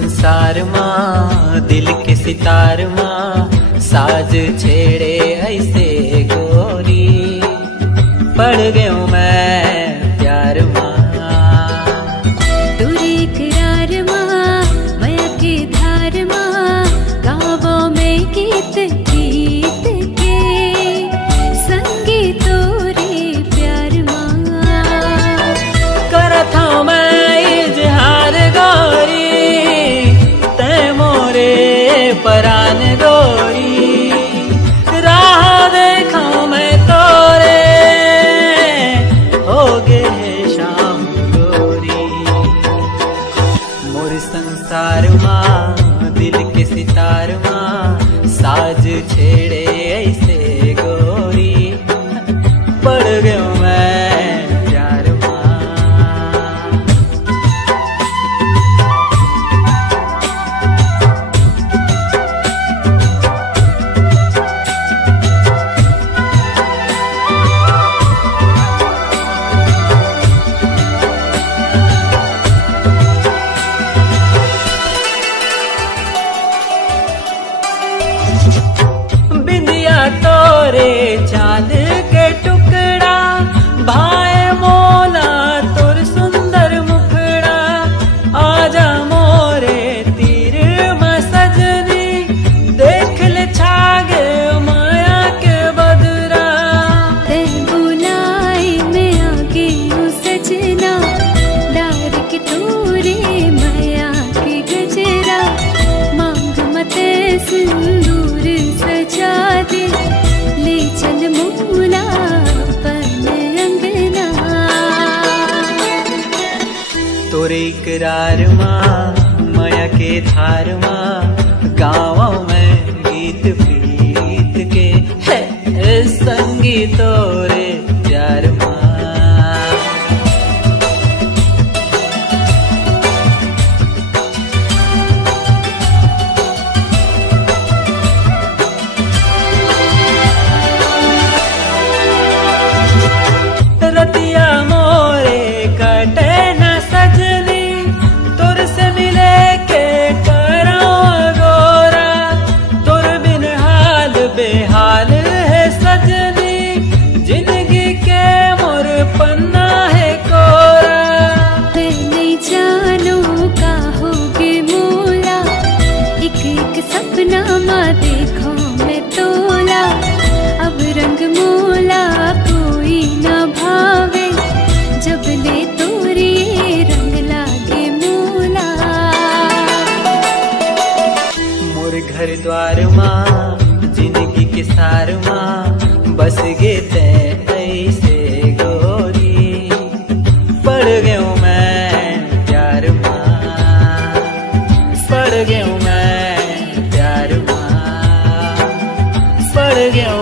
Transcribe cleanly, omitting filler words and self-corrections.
संसार माँ दिल के सितार माँ साज छेड़े ऐसे गोरी पड़ गयो मैं प्यार माँ। तुरी करार माँ माया की धार माँ गावों में गीत गीत के संगीत रे प्यार माँ। करत हूँ मैं इजहार गोरी तै मोरे परान गोरी राह देखा मैं तोरे हो गे शाम गोरी। मोर संसार माँ दिल के सितार माँ साज छेड़े ऐसे गोरी पड़ गयो मैं प्यार माँ। बिंदिया तोरे चांद के टुकड़ा भाए मोला तोर सुंदर मुखड़ा आजा मोरे तीर में सजनी देख ले छागे माया के बदरा। ते बुलाई में आगे हूँ सजना डार के तोरे माया के गजरा मांग मते सिंदूर सजा दे ले चल मूला पन अंगना। तोरे इकरार माँ माया के धार माँ गाँव में गीत प्रीत के है संगीत तोरे प्यार माँ। रतिया मोरे कटे न सजनी तुर से मिले के कराओ गोरा तुर बिन हाल बेहाल है सजनी जिंदगी के मोर पन्ना है कोरा। मैं नहीं जानू का होगे मोला एक एक सपना माँ देखो मैं तोला अब रंग मोला कोई ना भावे जब ले तोरी रंग लागे मोला। मोर घर द्वार माँ जिंदगी के सार माँ बस गे ते ऐसे गोरी पड़ गयो मैं प्यार माँ पड़ गयो मैं प्यार माँ पड़ गयो